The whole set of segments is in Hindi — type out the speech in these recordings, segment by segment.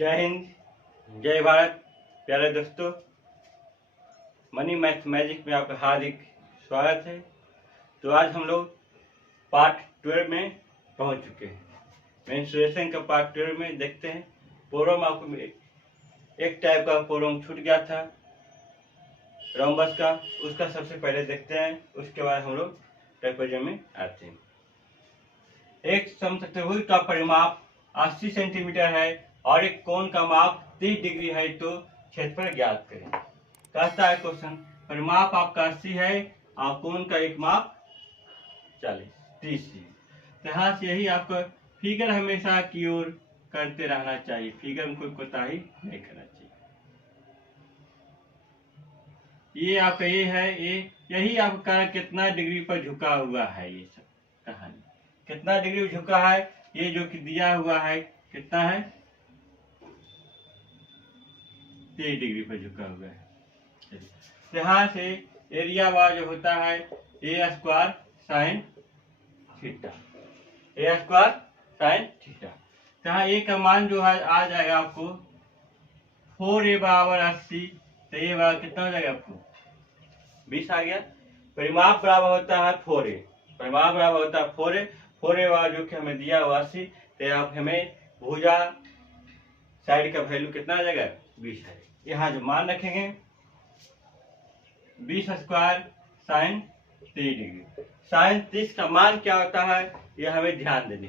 जय हिंद, जय भारत। प्यारे दोस्तों, मनी मैथ मैजिक में आपका हार्दिक स्वागत है। तो आज हम लोग पार्ट 12 में पहुंच चुके हैं। मेंस्ट्रुएशन का पार्ट 12 में देखते हैं। पोरम आपको एक टाइप का पोरम छूट गया था रोम्बस का, उसका सबसे पहले देखते हैं। उसके बाद हम लोग ट्रापेजोइड में आते हैं। एक समचतुर्भुज का परिमाप 80 सेंटीमीटर है और एक कोण का माप 30 डिग्री है, तो क्षेत्रफल ज्ञात करें। कहता है क्वेश्चन, परिमाप आपका 80 है और कोण का एक माप 30 डिग्री। तो यहाँ से यही आपका फिगर हमेशा की ओर करते रहना चाहिए। फिगर में कोई कोताही नहीं करना चाहिए। ये आपका ये है, यही आपका कितना डिग्री पर झुका हुआ है। ये सब कहानी कितना डिग्री झुका है, ये जो कि दिया हुआ है कितना है, 30 डिग्री पर झुका हुआ है। यहाँ से एरिया वार जो होता है ए स्क्वायर साइन थीटा, ए स्क्वायर साइन थीटा। यहाँ ए का मान जो है आ जाएगा आपको 4a बराबर 80, तो ये बराबर कितना हो जाएगा आपको 20 आ गया। परिमाप बराबर होता है 4a, परिमाप बराबर होता है 4a। 4a वाला जो कि हमें दिया हुआ 80, तो आप हमें भुजा साइड का वैल्यू कितना आ जाएगा 20 है। यहाँ जो मान रखेंगे 20 स्क्वायर साइन 30 डिग्री। साइन 30 का मान क्या होता है, ये हमें ध्यान देने।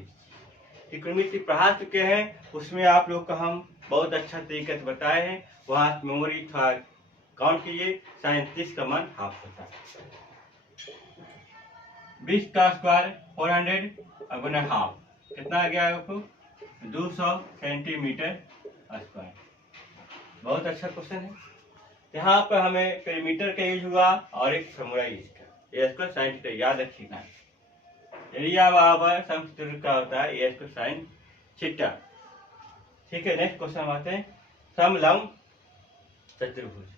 त्रिकोणमिति पढ़ा चुके हैं, उसमें आप लोग को हम बहुत अच्छा तरीके से बताए हैं। वहाँ मेमोरी थोड़ा काउंट कीजिए। साइन 30 का मान हाफ होता है। 20 का स्क्वायर 400 अपने हाफ कितना आ गया आपको 200 सेंटीमीटर स्क्वायर। बहुत अच्छा क्वेश्चन है। यहाँ पर हमें पेरीमीटर का यूज हुआ और एक फॉर्मूला यूज का, ए स्क्वायर साइन थीटा याद रखिएगा। एरिया बराबर समचतुर्भुज का होता है ए स्क्वायर साइन थीटा। ठीक है, नेक्स्ट क्वेश्चन आते हैं। समलंब चतुर्भुज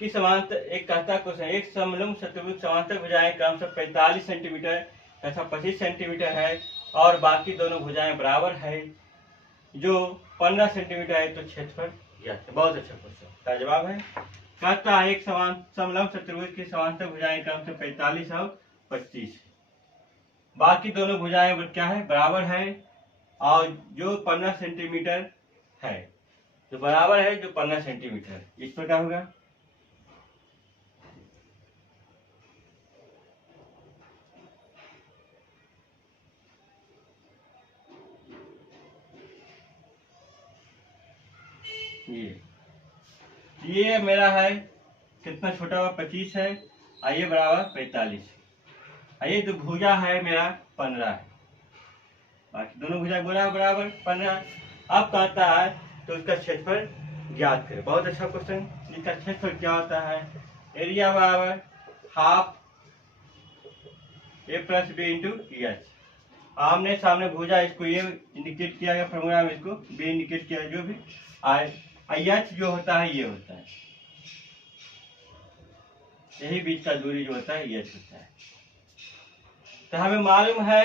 की समांतर, एक कहता क्वेश्चन, एक समलंब चतुर्भुज समांतर भुजाएं क्रमशः 45 सेंटीमीटर तथा 25 सेंटीमीटर है और बाकी दोनों भुजाएं बराबर है, जो 15 सेंटीमीटर है, तो क्षेत्रफल ज्ञात है। बहुत अच्छा क्वेश्चन का जवाब है। कहता है एक समलंब चतुर्भुज की समांतर भुजाएं क्रमशः 45 और 25 है, बाकी दोनों भुजाएं क्या है बराबर है, और जो 15 सेंटीमीटर है, जो बराबर है, जो 15 सेंटीमीटर, इस पर क्या होगा ये मेरा है कितना छोटा हुआ 25 है, आइए बराबर 45 है। आइए तो भुजा है मेरा 15 है, बाकी दोनों भुजा बराबर 15। अब कहता है तो उसका क्षेत्रफल ज्ञात करें। बहुत अच्छा क्वेश्चन। इसका क्षेत्रफल क्या होता है, एरिया बराबर हाफ ए प्लस बी इंटू एच। आमने सामने भुजा, इसको ये इंडिकेट किया गया फॉर्मूला में, इसको बी इंडिकेट किया, जो भी एच जो होता है ये होता है, यही बीच का दूरी जो होता है एच होता है। तो हमें मालूम है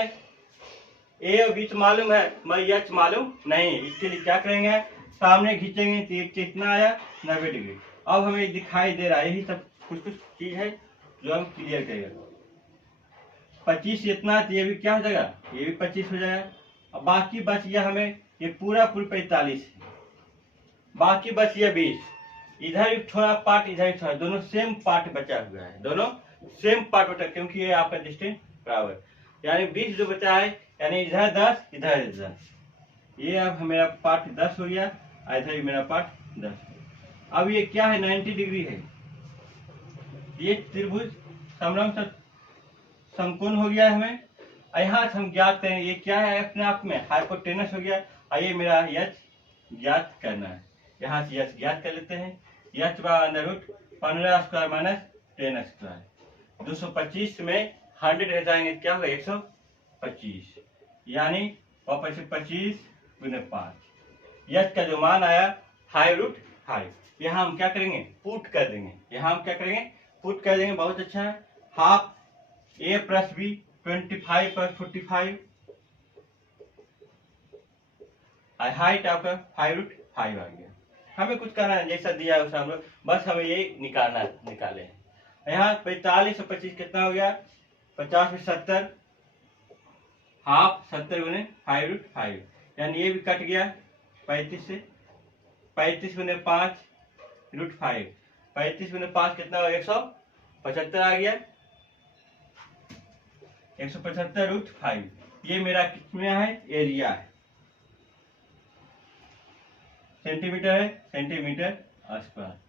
ए और बीच मालूम है, मगर एच मालूम नहीं। इसके लिए क्या करेंगे, सामने खींचेंगे तो कितना आया 90 डिग्री। अब हमें दिखाई दे रहा है, यही सब कुछ चीज है जो हम क्लियर करेंगे। 25 इतना है तो ये भी क्या हो जाएगा, ये भी 25 हो जाएगा। अब बाकी बच गया हमें ये पूरा 45 है, बाकी बच गया 20। इधर भी थोड़ा पार्ट, इधर भी थोड़ा, दोनों सेम पार्ट बचा हुआ है, दोनों सेम पार्ट बचा, क्योंकि ये आपका डिस्टेंस बराबर, यानी 20 जो बचा है, यानी इधर 10 इधर 10, ये अब मेरा पार्ट 10 हो गया, इधर भी मेरा पार्ट 10 हो गया। अब ये क्या है 90 डिग्री है, ये त्रिभुज समलंब समकोण हो गया है हमें। यहाँ से हम ज्ञात करें ये क्या है, अपने आप में हाइपोटेनस हो गया। आइए मेरा एच ज्ञात करना है, यहाँ से एच ज्ञात कर लेते हैं। H under root 15 square minus 10 square, 225 में 100 रह जाएंगे, क्या होगा 125, यानी 25 गुने 5। एच का जो मान आया 5√5। यहाँ हम क्या करेंगे, पुट कर देंगे, यहाँ हम क्या करेंगे, पुट कर देंगे। बहुत अच्छा है। हाफ ए प्लस बी 25 पर 45, हाइट आपका 5 आ गया। हमें कुछ करना है, जैसा दिया है उसे हम लोग बस हमें ये निकाले। यहाँ 45 और 25 कितना हो गया, 50 में 70, हाफ 70 गुने 5√5, यानी ये भी कट गया 35 से। 35 गुने 5√5, 35 गुने 5 कितना हो, 175 आ गया, 175√5। ये मेरा कितने है, एरिया है, सेंटीमीटर है, सेंटीमीटर स्क्वायर।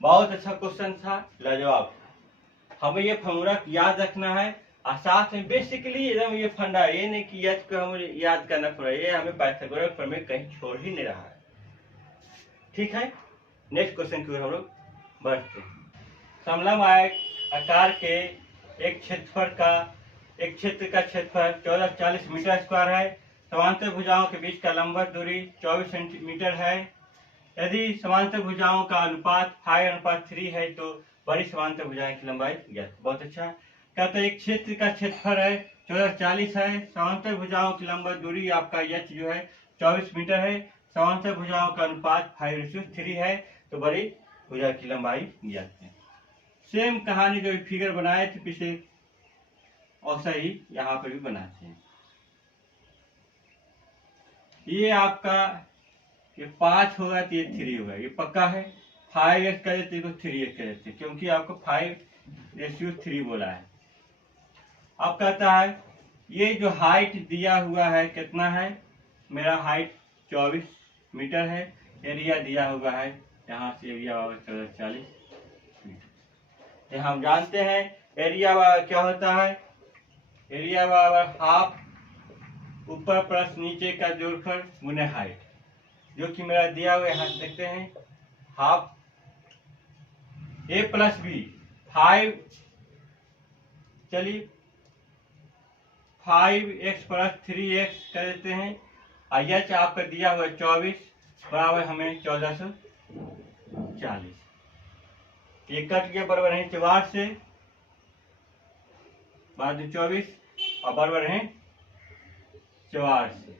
बहुत अच्छा क्वेश्चन था, लाजवाब। हमें ये फॉर्मूला याद रखना है और साथ में बेसिकली एकदम ये फंडा, ये नहीं कि यच को हमें याद करना पड़ा, ये हमें पाइथागोरस प्रमेय कहीं छोड़ ही नहीं रहा है। ठीक है, नेक्स्ट क्वेश्चन की ओर हम लोग बढ़ते हैं। समलंब आकार के एक क्षेत्र का क्षेत्रफल 1440 मीटर स्क्वायर है। समांतर भुजाओं के बीच का लंबवत दूरी 24 सेंटीमीटर है। यदि समांतर भुजाओं का अनुपात 5:3 है तो बड़ी समांतर भुजाएं की लंबाई ज्ञात। बहुत अच्छा। कहते हैं एक क्षेत्र का क्षेत्रफल है 1440 है, समांतर भुजाओं की लंबवत दूरी आपका एच जो है 24 मीटर है, समांतर भुजाओं का अनुपात 5:3 है तो बड़ी भुजा की लंबाई ज्ञात है। सेम कहानी जो फिगर बनाए थे पिछले, और सही यहाँ पर भी बनाते हैं। ये आपका ये 5 होगा तो ये 3 होगा, ये पक्का है। 5x कर देते तो 3x कर देते, क्योंकि आपको 5:3 बोला है। अब कहता है ये जो हाइट दिया हुआ है कितना है, मेरा हाइट 24 मीटर है, एरिया दिया हुआ है, यहाँ से एरिया 1440 मीटर। यहाँ हम जानते हैं एरिया क्या होता है, एरिया बराबर हाफ ऊपर प्लस नीचे का जोड़फल गुने हाइट, जो कि मेरा दिया हुआ यहाँ देखते हैं हाफ a प्लस बी 5, चलिए 5x प्लस 3x कर देते हैं, और एच आपका दिया हुआ 24 बराबर हमें 1440। ये कट गया बराबर है 4 से, बाद में 24 और बराबर है 4 से,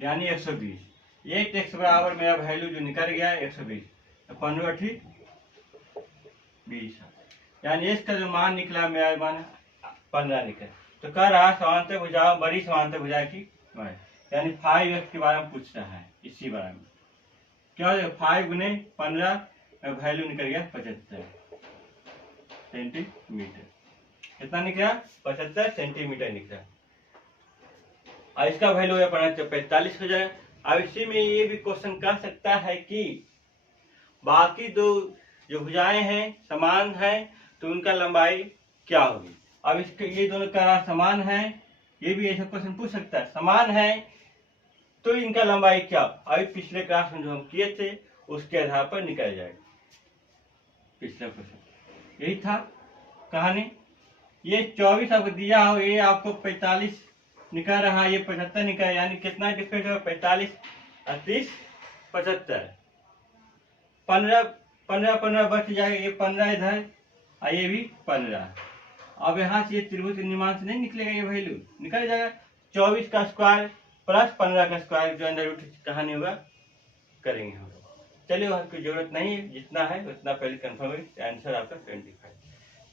यानी 120। एक x बराबर मेरा वैल्यू जो निकल गया 120, तो 15 ठीक 20, यानी इसका जो मान निकला मेरा मान 15 निकला। तो कह रहा समांतर भुजा बड़ी समांतर भुजा की, यानी 5x के बारे में पूछ रहा है, इसी बारे में। क्या 5 गुने 15 वैल्यू निकल गया 75 सेंटीमीटर। कितना निकला, 75 सेंटीमीटर निकला, और इसका वैल्यू है 45 हो जाएगा। अब इसी में ये भी क्वेश्चन कर सकता है कि बाकी दो जो भुजाएं हैं समान हैं तो उनका लंबाई क्या होगी। अब इसके ये दोनों का समान है, ये भी ऐसा क्वेश्चन पूछ सकता है, समान है तो इनका लंबाई क्या। अभी पिछले क्लास में जो हम किए थे उसके आधार पर निकल जाएगा पिछला क्वेश्चन, यही था कहानी। ये 24 आपको दिया हो, ये आपको 45 निकल रहा है, ये 75 निकल, यानी कितना डिफरेंस होगा, 45 और 30 75, 15 बच जाएगा, ये 15 इधर और ये भी 15। अब यहाँ से ये त्रिभुज के निर्माण से नहीं निकलेगा, ये वैल्यू निकल जाएगा 24 का स्क्वायर प्लस 15 का स्क्वायर जो अंदर रूट कहानी होगा करेंगे हम। चलिए वहाँ की जरूरत नहीं है, जितना है उतना पहले कंफर्म है, आंसर आपका 25।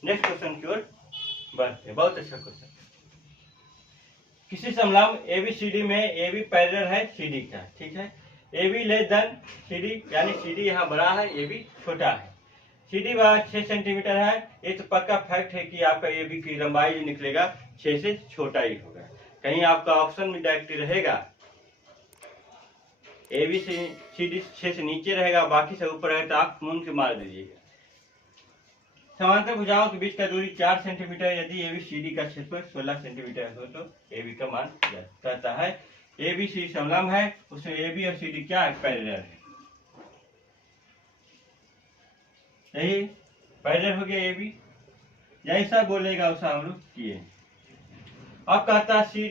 नेक्स्ट क्वेश्चन की ओर बढ़ते हैं। बहुत अच्छा क्वेश्चन। किसी समलंब ABCD में AB पैरेलल है CD का, ठीक है, AB लेस देन CD, यानी CD यहाँ बड़ा है, AB छोटा है, CD बराबर 6 सेंटीमीटर है। ये तो पक्का फैक्ट है कि आपका AB की लंबाई जो निकलेगा 6 से छोटा ही होगा। कहीं आपका ऑप्शन में डायरेक्ट रहेगा AB से CD 6 से नीचे रहेगा, बाकी से ऊपर है, तो आप मून से मार दीजिएगा। समांतर भुजाओं के बीच का दूरी 4 सेंटीमीटर, यदि ABCD का क्षेत्रफल 16 सेंटीमीटर हो तो AB का मान कहता है ABC समलंब है, उसमें AB और CD क्या है, पैरेलल है, यही पैरेलल हो गया AB, जैसा बोलेगा वैसा हम लोग किए। अब कहता है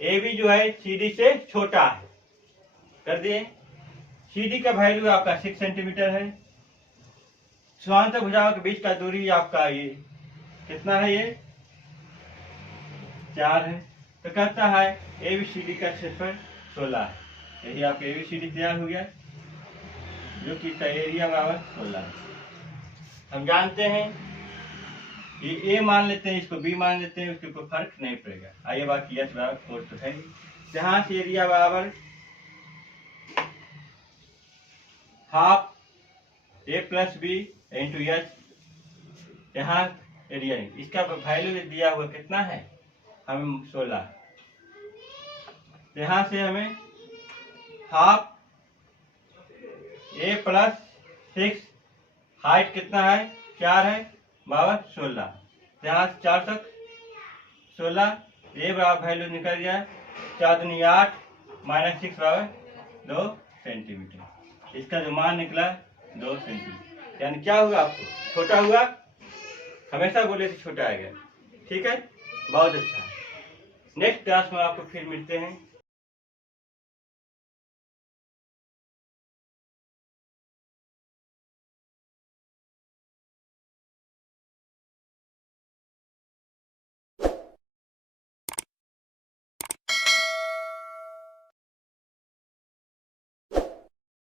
AB जो है CD से छोटा है, कर दिए। CD का वैल्यू आपका 6 सेंटीमीटर है। समांतर भुजाओं के बीच का दूरी आपका ये कितना है, ये 4 है। तो कहता है ABCD का क्षेत्रफल 16 है, यही आपका ABCD तैयार हो गया। जो कि इसका एरिया बराबर 16 है। हम जानते हैं ये ए मान लेते हैं, इसको बी मान लेते हैं, उसके कोई फर्क नहीं पड़ेगा। आइए बाकी एच बराबर 4 तो है, जहाँ से एरिया बराबर हाफ ए प्लस बी इंटू एच, यहाँ एरिया नहीं, इसका वैल्यू दिया हुआ कितना है हमें 16। यहाँ से हमें हाफ ए प्लस 6, हाइट कितना है 4 है, बराबर 16। यहाँ से 4 तक 16, ए बराबर वैल्यू निकल जाए 4 दूनी 8 माइनस 6 बराबर 2 सेंटीमीटर। इसका जो मान निकला 2 सेंटीमीटर, यानी क्या हुआ आपको छोटा हुआ, हमेशा बोले तो छोटा आएगा। ठीक है, बहुत अच्छा है। नेक्स्ट क्लास में आपको फिर मिलते हैं।